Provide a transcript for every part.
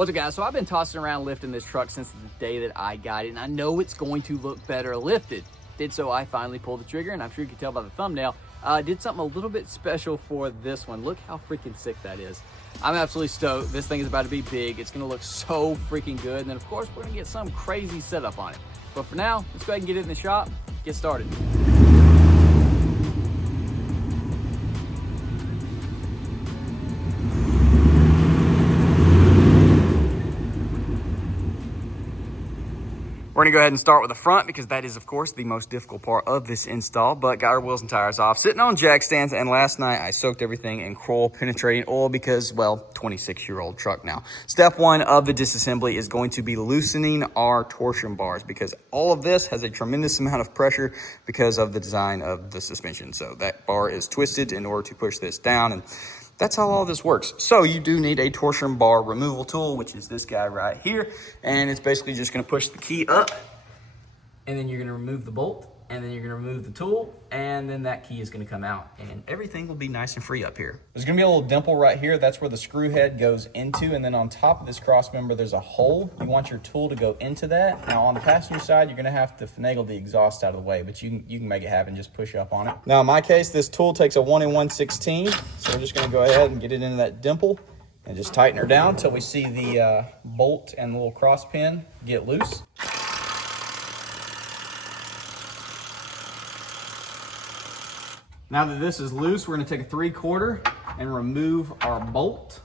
What's up, guys? So I've been tossing around lifting this truck since the day that I got it, and I know it's going to look better lifted. Did so, I finally pulled the trigger, and I'm sure you can tell by the thumbnail, did something a little bit special for this one. Look how freaking sick that is. I'm absolutely stoked. This thing is about to be big. It's gonna look so freaking good, and then of course we're gonna get some crazy setup on it. But for now, let's go ahead and get it in the shop, get started. We're gonna go ahead and start with the front because that is, of course, the most difficult part of this install, but got our wheels and tires off, sitting on jack stands, and last night I soaked everything in Kroll penetrating oil because, well, 26-year-old truck now. Step one of the disassembly is going to be loosening our torsion bars because all of this has a tremendous amount of pressure because of the design of the suspension. So that bar is twisted in order to push this down, and that's how all this works. So you do need a torsion bar removal tool, which is this guy right here. And it's basically just gonna push the key up, and then you're gonna remove the bolt, and then you're gonna remove the tool, and then that key is gonna come out, and everything will be nice and free up here. There's gonna be a little dimple right here. That's where the screw head goes into, and then on top of this cross member, there's a hole. You want your tool to go into that. Now on the passenger side, you're gonna have to finagle the exhaust out of the way, but you can make it happen, just push up on it. Now in my case, this tool takes a 1 1/16, so we're just gonna go ahead and get it into that dimple and just tighten her down until we see the bolt and the little cross pin get loose. Now that this is loose, we're gonna take a 3/4 and remove our bolt.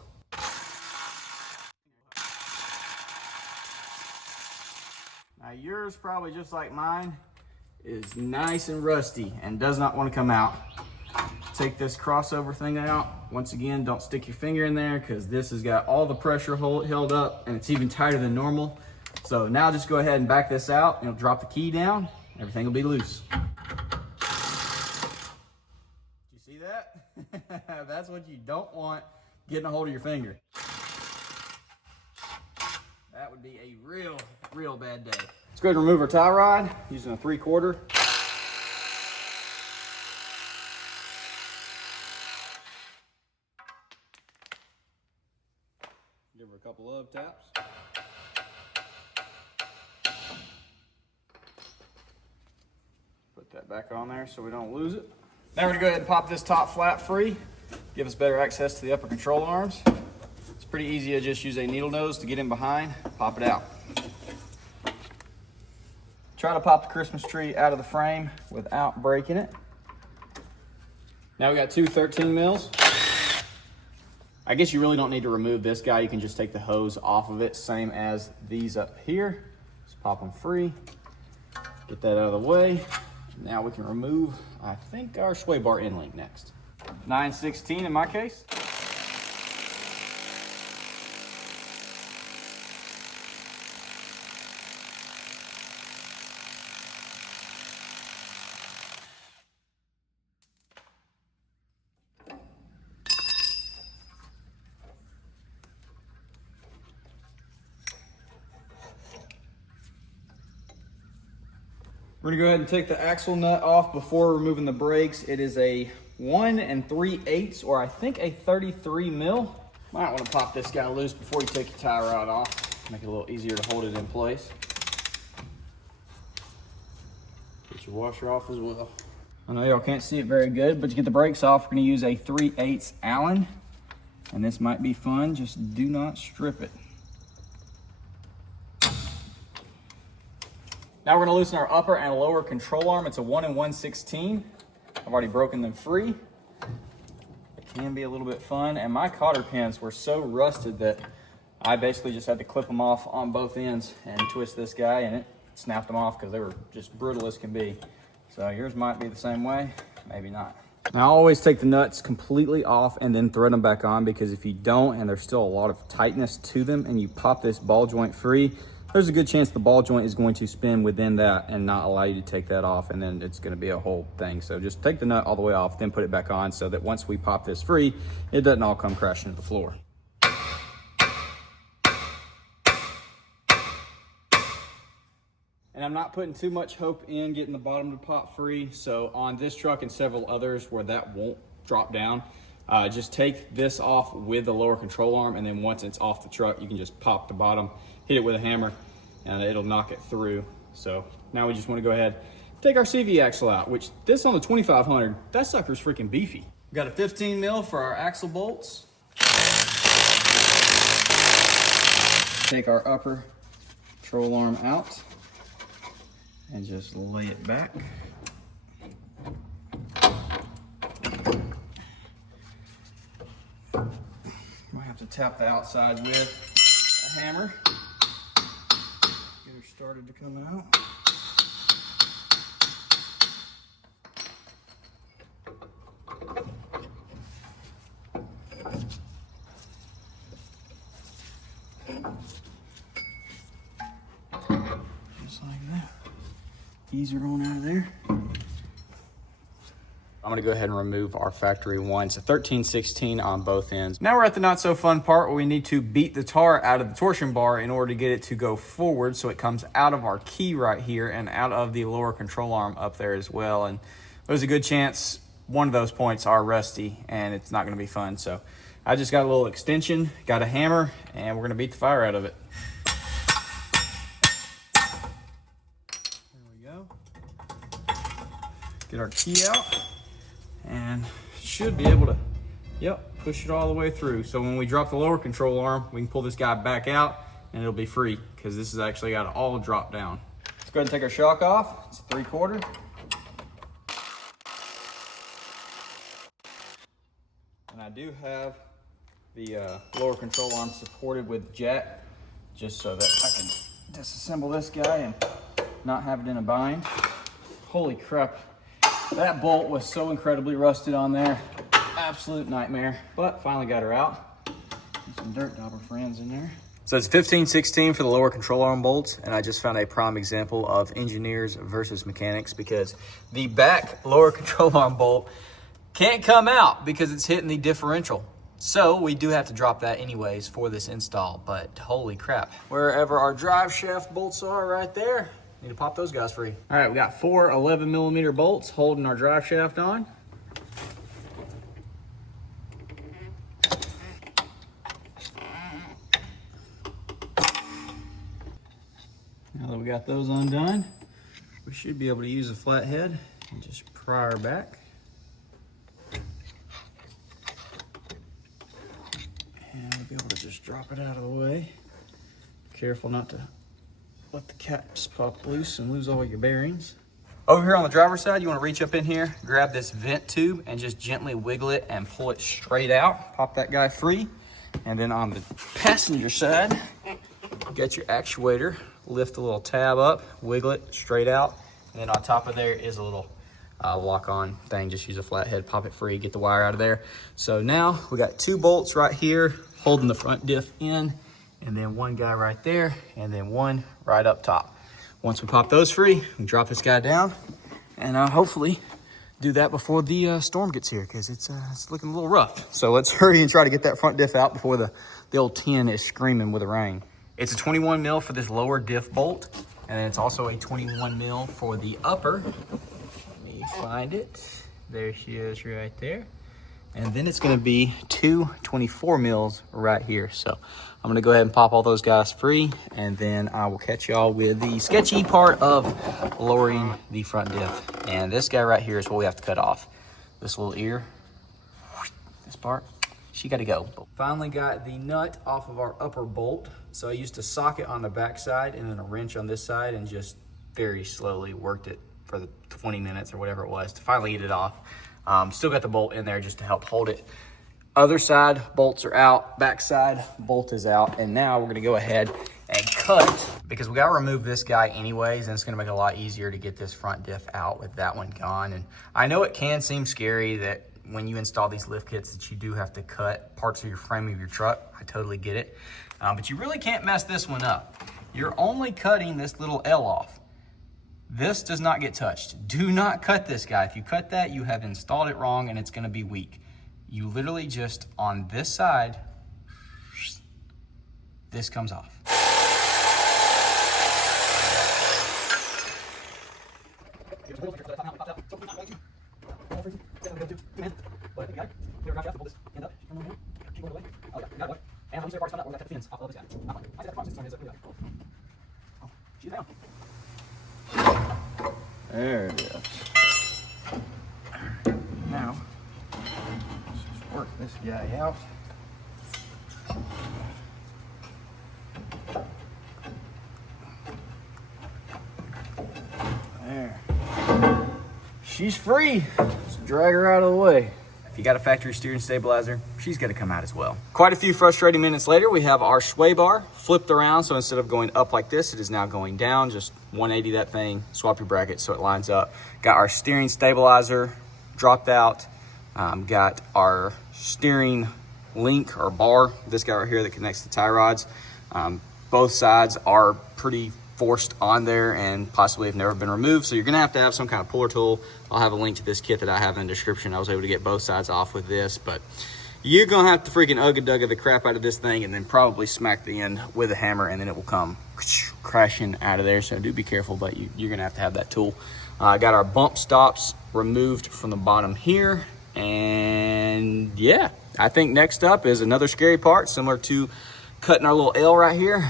Now yours, probably just like mine, is nice and rusty and does not want to come out. Take this crossover thing out. Once again, don't stick your finger in there because this has got all the pressure held up and it's even tighter than normal. So now just go ahead and back this out and drop the key down. Everything will be loose. See that? That's what you don't want getting a hold of your finger. That would be a real bad day. Let's go ahead and remove our tie rod using a 3/4. Give her a couple of taps. Put that back on there so we don't lose it. Now we're gonna go ahead and pop this top flap free, give us better access to the upper control arms. It's pretty easy to just use a needle nose to get in behind, pop it out. Try to pop the Christmas tree out of the frame without breaking it. Now we got two 13 mils. I guess you really don't need to remove this guy. You can just take the hose off of it, same as these up here. Just pop them free, get that out of the way. Now we can remove, I think, our sway bar end link next. 9/16 in my case. We're gonna go ahead and take the axle nut off before removing the brakes. It is a 1 3/8, or I think a 33 mil. Might wanna pop this guy loose before you take your tie rod off. Make it a little easier to hold it in place. Get your washer off as well. I know y'all can't see it very good, but to get the brakes off, we're gonna use a 3/8 Allen. And this might be fun, just do not strip it. Now we're gonna loosen our upper and lower control arm. It's a 1 1/16. I've already broken them free. It can be a little bit fun, and my cotter pins were so rusted that I basically just had to clip them off on both ends and twist this guy, and it snapped them off because they were just brutal as can be. So yours might be the same way, maybe not. Now always take the nuts completely off and then thread them back on, because if you don't and there's still a lot of tightness to them and you pop this ball joint free, there's a good chance the ball joint is going to spin within that and not allow you to take that off, and then it's gonna be a whole thing. So just take the nut all the way off, then put it back on so that once we pop this free, it doesn't all come crashing to the floor. And I'm not putting too much hope in getting the bottom to pop free. So on this truck and several others where that won't drop down, Just take this off with the lower control arm, and then once it's off the truck, you can just pop the bottom, hit it with a hammer, and it'll knock it through. So now we just want to go ahead, take our CV axle out, which this on the 2500, that sucker's freaking beefy. We got a 15 mil for our axle bolts. Take our upper control arm out and just lay it back. Might have to tap the outside with a hammer. Get her started to come out. Just like that. Ease her on out of there. I'm gonna go ahead and remove our factory one. It's a 13/16 on both ends. Now we're at the not so fun part where we need to beat the tar out of the torsion bar in order to get it to go forward, so it comes out of our key right here and out of the lower control arm up there as well. And there's a good chance one of those points are rusty and it's not gonna be fun. So I just got a little extension, got a hammer, and we're gonna beat the fire out of it. There we go. Get our key out. And should be able to, yep, push it all the way through. So when we drop the lower control arm, we can pull this guy back out and it'll be free because this has actually got to all drop down. Let's go ahead and take our shock off. It's a 3/4. And I do have the lower control arm supported with jack just so that I can disassemble this guy and not have it in a bind. Holy crap. That bolt was so incredibly rusted on there. Absolute nightmare, but finally got her out. Some dirt dauber friends in there. So it's 15/16 for the lower control arm bolts, and I just found a prime example of engineers versus mechanics because the back lower control arm bolt can't come out because it's hitting the differential. So we do have to drop that anyways for this install, but holy crap. Wherever our drive shaft bolts are right there, need to pop those guys free. All right, we got 4 11mm bolts holding our drive shaft on. Now that we got those undone, we should be able to use a flathead and just pry her back. And we'll be able to just drop it out of the way. Careful not to let the caps pop loose and lose all your bearings. Over here on the driver's side, you want to reach up in here, grab this vent tube and just gently wiggle it and pull it straight out. Pop that guy free. And then on the passenger side, get your actuator, lift the little tab up, wiggle it straight out. And then on top of there is a little lock-on thing. Just use a flathead, pop it free, get the wire out of there. So now we got 2 bolts right here holding the front diff in, and then 1 guy right there, and then 1 right up top. Once we pop those free, we drop this guy down, and hopefully do that before the storm gets here, because it's looking a little rough. So let's hurry and try to get that front diff out before the old tin is screaming with the rain. It's a 21 mil for this lower diff bolt, and then it's also a 21 mil for the upper. Let me find it. There she is right there. And then it's gonna be 2 24 mils right here. So I'm gonna go ahead and pop all those guys free, and then I will catch y'all with the sketchy part of lowering the front diff. And this guy right here is what we have to cut off. This little ear, this part, she gotta go. Finally got the nut off of our upper bolt. So I used a socket on the back side and then a wrench on this side and just very slowly worked it for the 20 minutes or whatever it was to finally get it off. Still got the bolt in there just to help hold it. Other side bolts are out, back side bolt is out, and now we're gonna go ahead and cut, because we gotta remove this guy anyways, and it's gonna make it a lot easier to get this front diff out with that one gone. And I know it can seem scary that when you install these lift kits that you do have to cut parts of your frame of your truck. I totally get it, but you really can't mess this one up. You're only cutting this little L off. This does not get touched. Do not cut this guy. If you cut that, you have installed it wrong and it's gonna be weak. You literally just, on this side, this comes off. There it is. Now, let's just work this guy out. There. She's free. Let's drag her out of the way. If you got a factory steering stabilizer, she's gonna come out as well. Quite a few frustrating minutes later, we have our sway bar flipped around. So instead of going up like this, it is now going down. Just 180 that thing, swap your bracket so it lines up. Got our steering stabilizer dropped out. Got our steering link or bar, this guy right here that connects the tie rods. Both sides are pretty forced on there and possibly have never been removed. So you're gonna have to have some kind of puller tool. I'll have a link to this kit that I have in the description. I was able to get both sides off with this, but you're gonna have to freaking ugga-dugga the crap out of this thing and then probably smack the end with a hammer and then it will come crashing out of there. So do be careful, but you're gonna have to have that tool. Got our bump stops removed from the bottom here. And yeah, I think next up is another scary part similar to cutting our little L right here.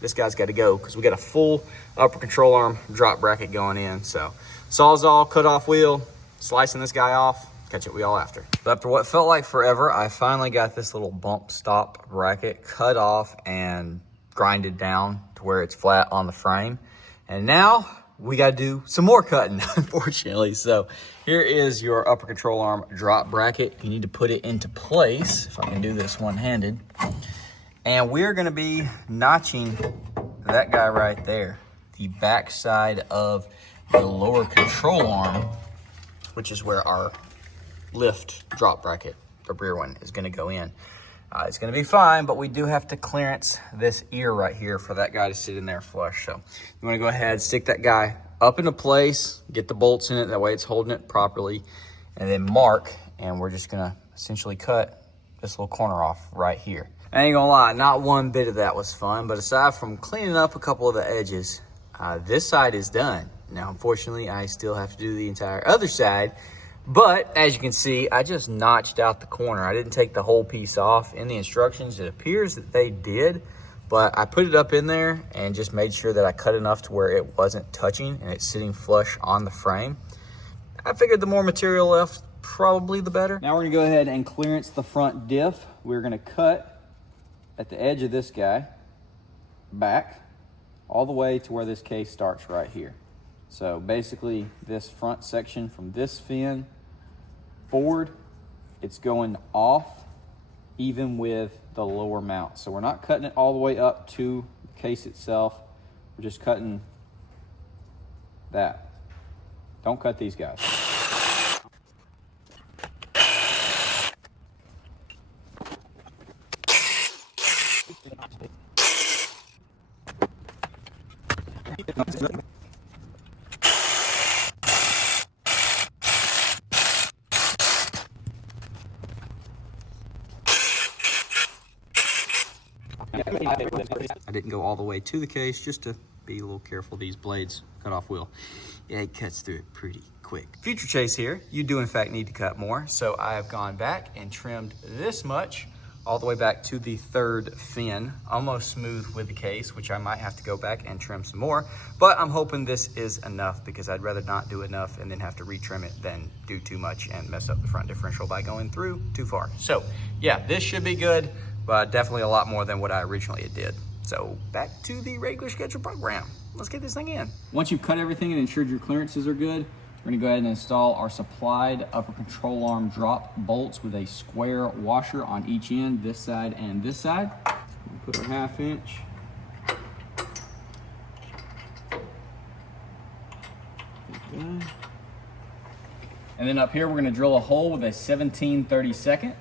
This guy's got to go because we got a full upper control arm drop bracket going in. So Sawzall, cut off wheel, slicing this guy off, catch it wheel after. But after what felt like forever, I finally got this little bump stop bracket cut off and grinded down to where it's flat on the frame. And now we got to do some more cutting, unfortunately. So here is your upper control arm drop bracket. You need to put it into place, if I can do this one-handed. And we're gonna be notching that guy right there, the back side of the lower control arm, which is where our lift drop bracket, the rear one, is gonna go in. It's gonna be fine, but we do have to clearance this ear right here for that guy to sit in there flush. So you wanna go ahead, stick that guy up into place, get the bolts in it, that way it's holding it properly, and then mark, and we're just gonna essentially cut this little corner off right here. I ain't gonna lie, not one bit of that was fun, but aside from cleaning up a couple of the edges, this side is done. Now, unfortunately, I still have to do the entire other side, but as you can see, I just notched out the corner. I didn't take the whole piece off. In the instructions, it appears that they did, but I put it up in there and just made sure that I cut enough to where it wasn't touching and it's sitting flush on the frame. I figured the more material left, probably the better. Now we're gonna go ahead and clearance the front diff. We're gonna cut at the edge of this guy back all the way to where this case starts right here. So basically this front section from this fin forward, it's going off even with the lower mount. So we're not cutting it all the way up to the case itself. We're just cutting that. Don't cut these guys. I didn't go all the way to the case just to be a little careful. These blades cut off wheel, yeah, it cuts through it pretty quick. Future Chase here, you do in fact need to cut more, so I have gone back and trimmed this much all the way back to the third fin, almost smooth with the case, which I might have to go back and trim some more, but I'm hoping this is enough because I'd rather not do enough and then have to retrim it than do too much and mess up the front differential by going through too far. So yeah, this should be good, but definitely a lot more than what I originally did. So back to the regular schedule program. Let's get this thing in. Once you've cut everything and ensured your clearances are good, we're gonna go ahead and install our supplied upper control arm drop bolts with a square washer on each end, this side and this side. We'll put our 1/2 inch. And then up here, we're gonna drill a hole with a 17/32.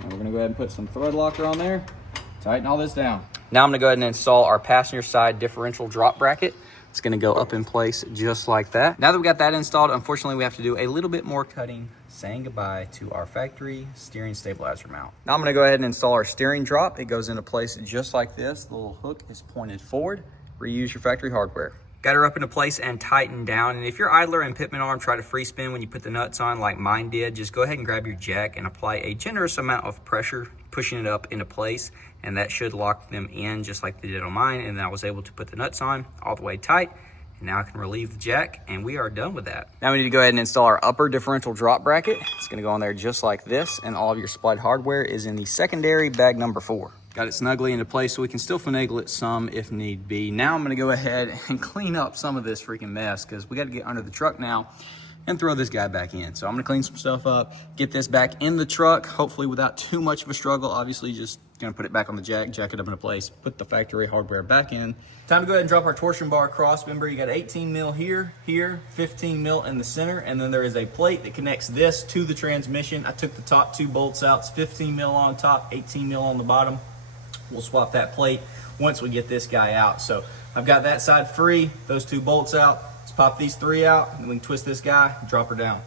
And we're gonna go ahead and put some thread locker on there, tighten all this down. Now I'm gonna go ahead and install our passenger side differential drop bracket. It's gonna go up in place just like that. Now that we got that installed, unfortunately we have to do a little bit more cutting, saying goodbye to our factory steering stabilizer mount. Now I'm gonna go ahead and install our steering drop. It goes into place just like this. The little hook is pointed forward. Reuse your factory hardware. got her up into place and tightened down. And if your idler and pitman arm try to free spin when you put the nuts on like mine did, just go ahead and grab your jack and apply a generous amount of pressure, pushing it up into place, and that should lock them in just like they did on mine. And then I was able to put the nuts on all the way tight. And now I can relieve the jack, and we are done with that. Now we need to go ahead and install our upper differential drop bracket. It's gonna go on there just like this, and all of your supplied hardware is in the secondary bag number 4. Got it snugly into place so we can still finagle it some if need be. Now I'm gonna go ahead and clean up some of this freaking mess because we gotta get under the truck now and throw this guy back in. So I'm gonna clean some stuff up, get this back in the truck, hopefully without too much of a struggle. Obviously just gonna put it back on the jack it up into place, put the factory hardware back in. Time to go ahead and drop our torsion bar cross member. You got 18 mil here, 15 mil in the center, and then there is a plate that connects this to the transmission. I took the top 2 bolts out. It's 15 mil on top, 18 mil on the bottom. We'll swap that plate once we get this guy out. So I've got that side free, those 2 bolts out. Let's pop these 3 out, and we can twist this guy and drop her down.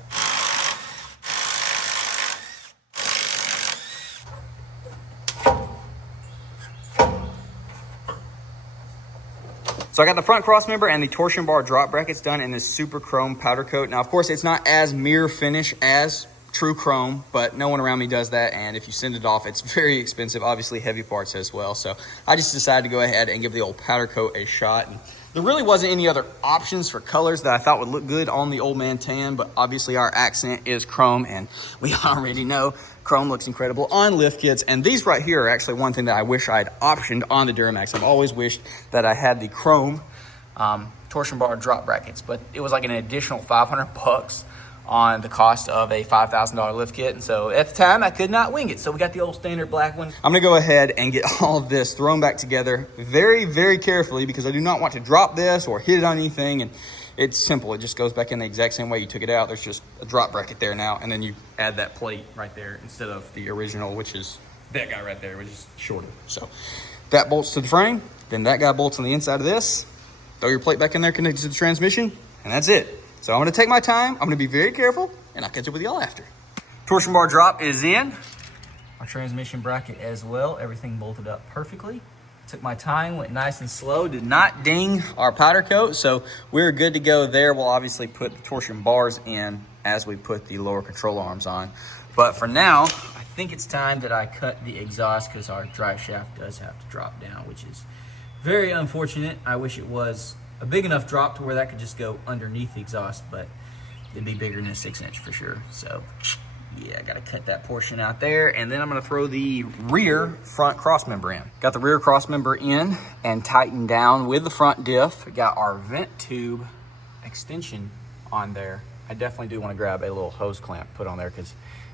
So I got the front cross member and the torsion bar drop brackets done in this super chrome powder coat. Now, of course, it's not as mirror finish as true chrome, but no one around me does that. And if you send it off, it's very expensive, obviously heavy parts as well. So I just decided to go ahead and give the old powder coat a shot. And there really wasn't any other options for colors that I thought would look good on the old man tan, but obviously our accent is chrome, and we already know chrome looks incredible on lift kits. And these right here are actually one thing that I wish I'd optioned on the Duramax. I've always wished that I had the chrome torsion bar drop brackets, but it was like an additional 500 bucks on the cost of a $5,000 lift kit. And so at the time I could not wing it. So we got the old standard black one. I'm gonna go ahead and get all of this thrown back together very, very carefully because I do not want to drop this or hit it on anything. And it's simple. It just goes back in the exact same way you took it out. There's just a drop bracket there now. And then you add that plate right there instead of the original, which is that guy right there, which is shorter. So that bolts to the frame. Then that guy bolts on the inside of this. Throw your plate back in there, connected to the transmission, and that's it. So I'm gonna take my time, I'm gonna be very careful, and I'll catch up with y'all after. Torsion bar drop is in. Our transmission bracket as well, everything bolted up perfectly. Took my time, went nice and slow, did not ding our powder coat, so we're good to go there. We'll obviously put the torsion bars in as we put the lower control arms on. But for now, I think it's time that I cut the exhaust because our drive shaft does have to drop down, which is very unfortunate. I wish it was a big enough drop to where that could just go underneath the exhaust, but it'd be bigger than a 6-inch for sure. So yeah, I gotta cut that portion out there, and then I'm gonna throw the rear front cross member in. Got the rear cross member in and tightened down with the front diff. Got our vent tube extension on there. I definitely do want to grab a little hose clamp put on there because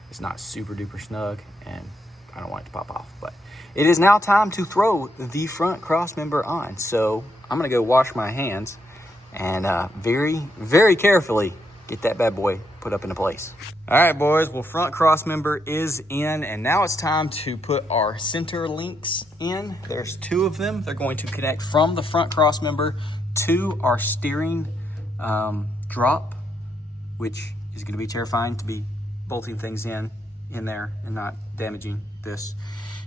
it's not super duper snug and I don't want it to pop off. But it is now time to throw the front cross member on. So I'm gonna go wash my hands and very, very carefully get that bad boy put up into place. All right, boys, well, front cross member is in, and now it's time to put our center links in. There's 2 of them. They're going to connect from the front cross member to our steering drop, which is gonna be terrifying to be bolting things in there and not damaging this.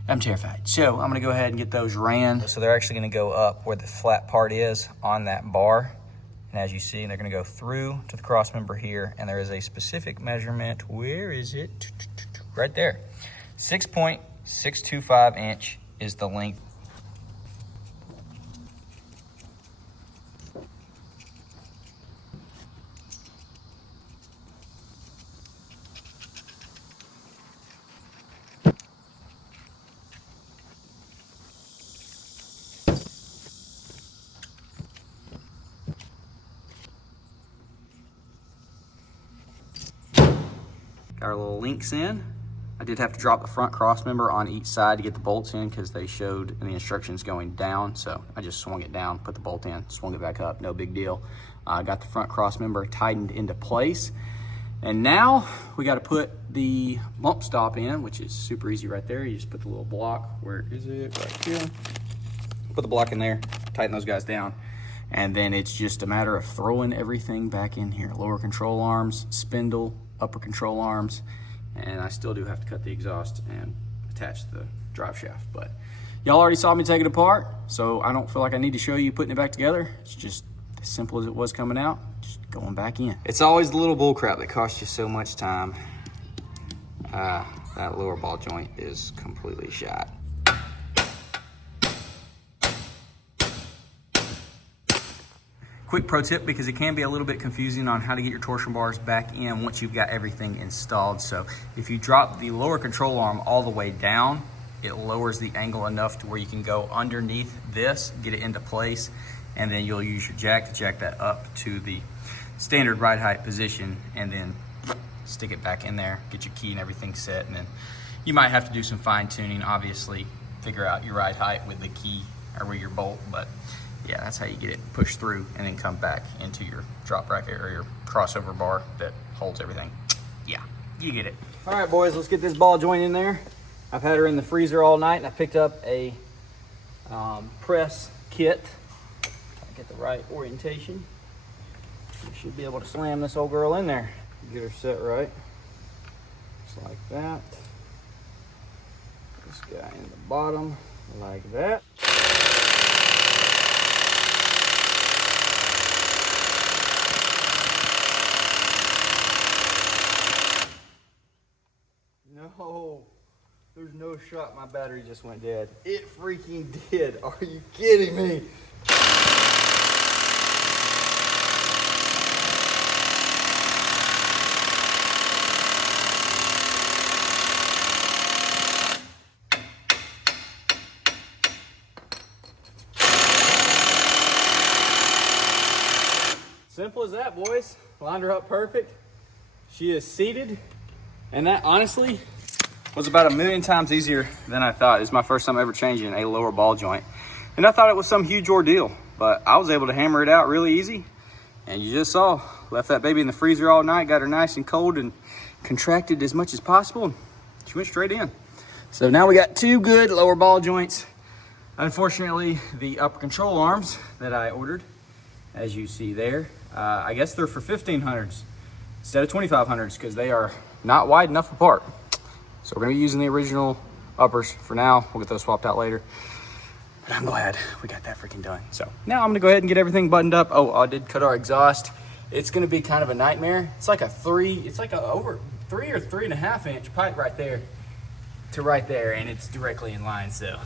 I'm terrified. So I'm gonna go ahead and get those ran. So they're actually gonna go up where the flat part is on that bar. And as you see, they're gonna go through to the cross member here, and there is a specific measurement. Where is it? Right there. 6.625 inch is the length. Got our little links in. I did have to drop the front cross member on each side to get the bolts in because they showed in the instructions going down. So I just swung it down, put the bolt in, swung it back up, no big deal. Got the front cross member tightened into place. And now we got to put the bump stop in, which is super easy right there. You just put the little block, where is it? Right here. Put the block in there, tighten those guys down. And then it's just a matter of throwing everything back in here. Lower control arms, spindle, upper control arms, and I still do have to cut the exhaust and attach the drive shaft. But y'all already saw me take it apart, so I don't feel like I need to show you putting it back together. It's just as simple as it was coming out, just going back in. It's always the little bull crap that costs you so much time. That lower ball joint is completely shot. Quick pro tip, because it can be a little bit confusing on how to get your torsion bars back in once you've got everything installed. So if you drop the lower control arm all the way down, it lowers the angle enough to where you can go underneath this, get it into place, and then you'll use your jack to jack that up to the standard ride height position, and then stick it back in there, get your key and everything set, and then you might have to do some fine tuning, obviously, figure out your ride height with the key or with your bolt, but yeah, that's how you get it pushed through and then come back into your drop bracket or your crossover bar that holds everything. Yeah, you get it. All right, boys, let's get this ball joint in there. I've had her in the freezer all night, and I picked up a press kit. Try to get the right orientation. You should be able to slam this old girl in there. Get her set right. Just like that. This guy in the bottom, like that. No, there's no shot my battery just went dead. It freaking did. Are you kidding me? Simple as that, boys. Lined her up perfect. She is seated. And that honestly was about 1,000,000 times easier than I thought. It's my first time ever changing a lower ball joint. And I thought it was some huge ordeal, but I was able to hammer it out really easy. And you just saw, left that baby in the freezer all night, got her nice and cold and contracted as much as possible. And she went straight in. So now we got 2 good lower ball joints. Unfortunately, the upper control arms that I ordered, as you see there, I guess they're for 1500s instead of 2500s because they are not wide enough apart. So we're gonna be using the original uppers for now. We'll get those swapped out later. But I'm glad we got that freaking done. So now I'm gonna go ahead and get everything buttoned up. Oh, I did cut our exhaust. It's gonna be kind of a nightmare. It's like over 3 or 3.5 inch pipe right there to right there, and it's directly in line. So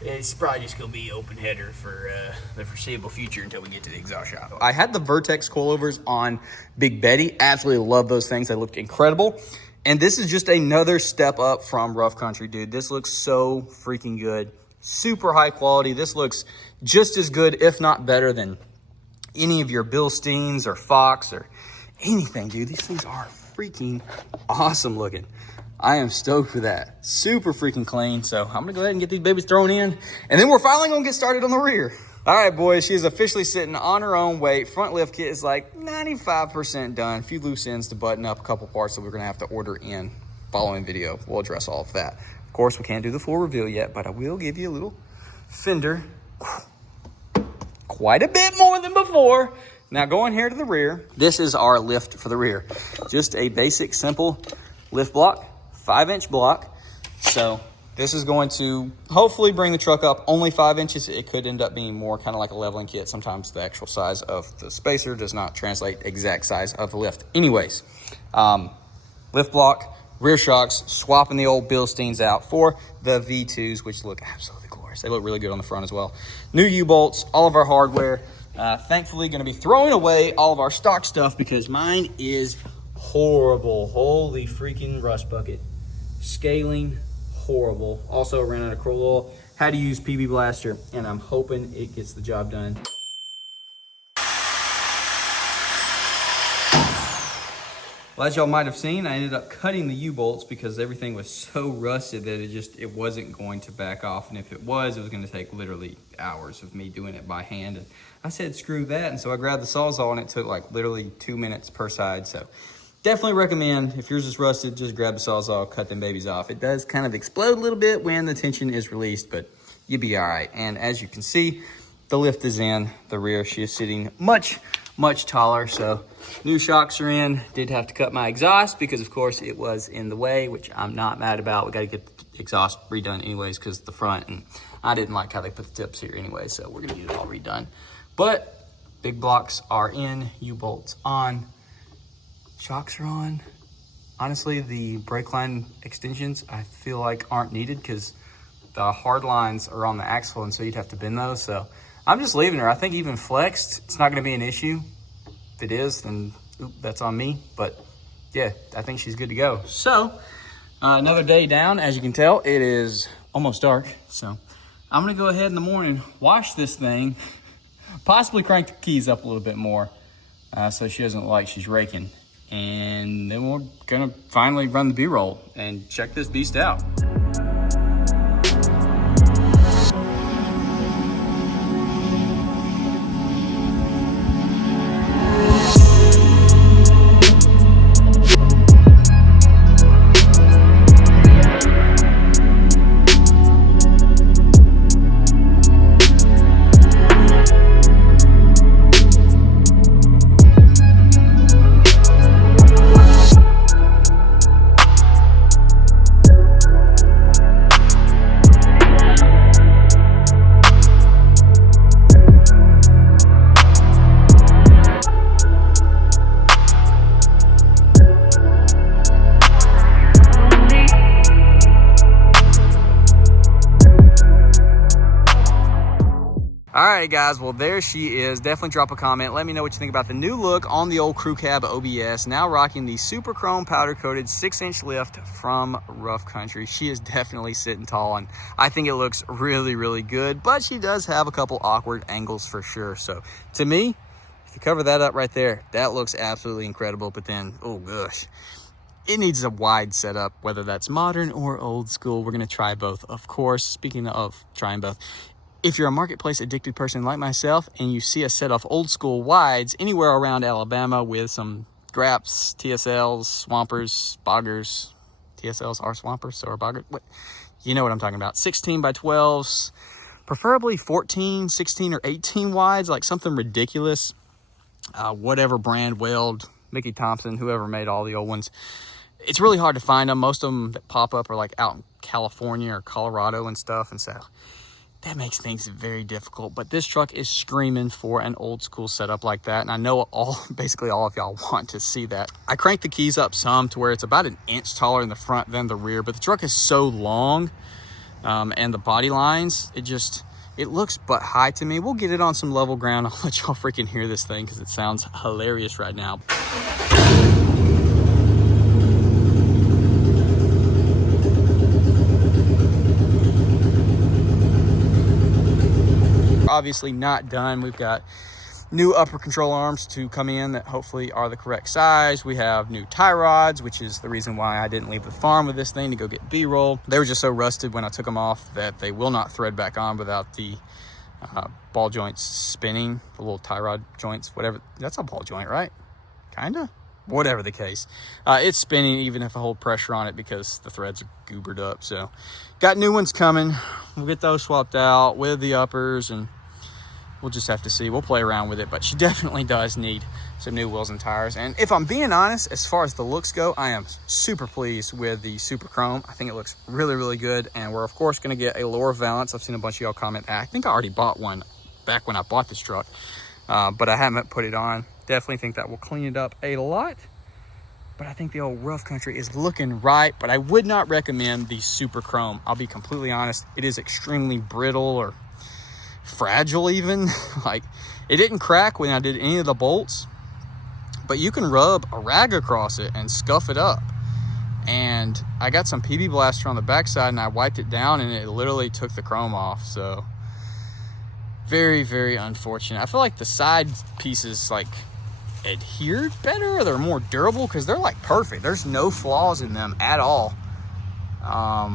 it's probably just gonna be open header for the foreseeable future until we get to the exhaust shop. I had the Vertex coilovers on Big Betty. Absolutely love those things. They look incredible. And this is just another step up from Rough Country, dude. This looks so freaking good. Super high quality. This looks just as good, if not better, than any of your Bilsteins or Fox or anything, dude. These things are freaking awesome looking. I am stoked for that. Super freaking clean. So I'm gonna go ahead and get these babies thrown in, and then we're finally gonna get started on the rear. All right, boys, she is officially sitting on her own weight. Front lift kit is like 95% done. A few loose ends to button up, a couple parts that we're gonna have to order in. Following video, we'll address all of that. Of course, we can't do the full reveal yet, but I will give you a little fender. Quite a bit more than before. Now going here to the rear, this is our lift for the rear. Just a basic, simple lift block. 5-inch block. So this is going to hopefully bring the truck up only 5 inches. It could end up being more, kind of like a leveling kit. Sometimes the actual size of the spacer does not translate exact size of the lift. Anyways, lift block, rear shocks, swapping the old Bilsteins out for the V2s, which look absolutely glorious. They look really good on the front as well. New U-bolts, all of our hardware. Thankfully going to be throwing away all of our stock stuff because mine is horrible. Holy freaking rust bucket. Scaling, horrible. Also ran out of Kroll oil. Had to use PB Blaster, and I'm hoping it gets the job done. Well, as y'all might have seen, I ended up cutting the U-bolts because everything was so rusted that it wasn't going to back off. And if it was going to take literally hours of me doing it by hand. And I said, screw that. And so I grabbed the Sawzall, and it took like literally 2 minutes per side. So definitely recommend, if yours is rusted, just grab the Sawzall, cut them babies off. It does kind of explode a little bit when the tension is released, but you'll be all right. And as you can see, the lift is in the rear. She is sitting much, much taller. So new shocks are in. Did have to cut my exhaust because, of course, it was in the way, which I'm not mad about. We got to get the exhaust redone anyways because the front, and I didn't like how they put the tips here anyway, so we're going to get it all redone. But Big blocks are in, U-bolts on, shocks are on. Honestly, the brake line extensions I feel like aren't needed because the hard lines are on the axle, and so you'd have to bend those. So I'm just leaving her. I think even flexed, it's not going to be an issue. If it is, then that's on me. But yeah, I think she's good to go. So another day down. As you can tell, it is almost dark. So I'm going to go ahead in the morning, wash this thing, possibly crank the keys up a little bit more so she doesn't look like she's raking. And then we're gonna finally run the B-roll and check this beast out. Alright guys, well there she is. Definitely drop a comment. Let me know what you think about the new look on the old crew cab OBS. Now rocking the super chrome powder coated 6-inch lift from Rough Country. She is definitely sitting tall, and I think it looks really, really good, but she does have a couple awkward angles for sure. So to me, if you cover that up right there, that looks absolutely incredible. But then, oh gosh, it needs a wide setup, whether that's modern or old school. We're going to try both, of course. Speaking of trying both, if you're a marketplace addicted person like myself and you see a set of old school wides anywhere around Alabama with some Graps, TSLs, Swampers, Boggers, TSLs are Swampers, so are Boggers. What? You know what I'm talking about. 16 by 12s, preferably 14, 16, or 18 wides, like something ridiculous. Whatever brand, Weld, Mickey Thompson, whoever made all the old ones. It's really hard to find them. Most of them that pop up are like out in California or Colorado and stuff, and so that makes things very difficult. But this truck is screaming for an old school setup like that, and I know basically all of y'all want to see that. I cranked the keys up some to where it's about an inch taller in the front than the rear, but the truck is so long, and the body lines, it looks butt high to me. We'll get it on some level ground. I'll let y'all freaking hear this thing because it sounds hilarious right now. Obviously not done. We've got new upper control arms to come in that hopefully are the correct size. We have new tie rods, which is the reason why I didn't leave the farm with this thing to go get B-roll. They were just so rusted when I took them off that they will not thread back on without the ball joints spinning, the little tie rod joints, whatever. That's a ball joint, right? Kinda, whatever the case. It's spinning even if I hold pressure on it because the threads are goobered up. So got new ones coming. We'll get those swapped out with the uppers, and we'll just have to see. We'll play around with it, but she definitely does need some new wheels and tires. And if I'm being honest, as far as the looks go, I am super pleased with the Super Chrome. I think it looks really, really good. And we're, of course, going to get a lower valance. I've seen a bunch of y'all comment. I think I already bought one back when I bought this truck, but I haven't put it on. Definitely think that will clean it up a lot. But I think the old Rough Country is looking right, but I would not recommend the Super Chrome. I'll be completely honest. It is extremely brittle or fragile even. Like, it didn't crack when I did any of the bolts, but you can rub a rag across it and scuff it up. And I got some PB Blaster on the backside and I wiped it down and it literally took the chrome off. So very, very unfortunate. I feel like the side pieces like adhered better, or they're more durable because they're like perfect. There's no flaws in them at all. A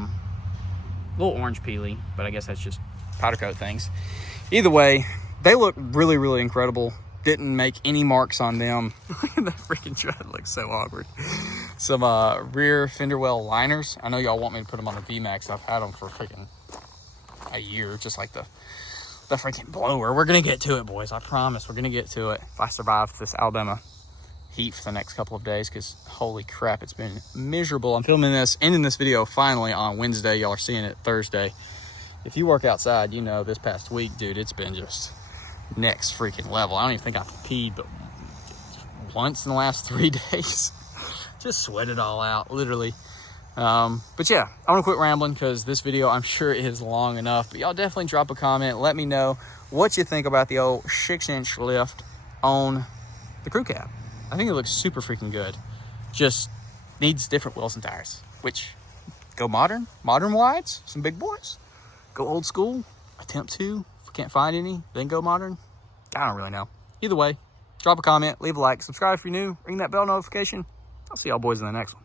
little orange peely, but I guess that's just powder coat things. Either way, they look really, really incredible. Didn't make any marks on them. Look at that freaking tread, looks so awkward. Some rear fender well liners. I know y'all want me to put them on the V-Max. I've had them for freaking a year, just like the freaking blower. We're gonna get to it, boys. I promise we're gonna get to it if I survive this Alabama heat for the next couple of days, because holy crap, it's been miserable. I'm filming this, ending this video finally on Wednesday. Y'all are seeing it Thursday. If you work outside, you know this past week, dude, it's been just next freaking level. I don't even think I've peed but once in the last 3 days. Just sweat it all out, literally. But yeah, I'm gonna quit rambling because this video, I'm sure, is long enough. But y'all definitely drop a comment. Let me know what you think about the old 6-inch lift on the crew cab. I think it looks super freaking good. Just needs different wheels and tires, which go modern wides, some big boys. Go old school, attempt to. If we can't find any, then go modern. I don't really know. Either way, drop a comment, leave a like, subscribe if you're new, ring that bell notification. I'll see y'all boys in the next one.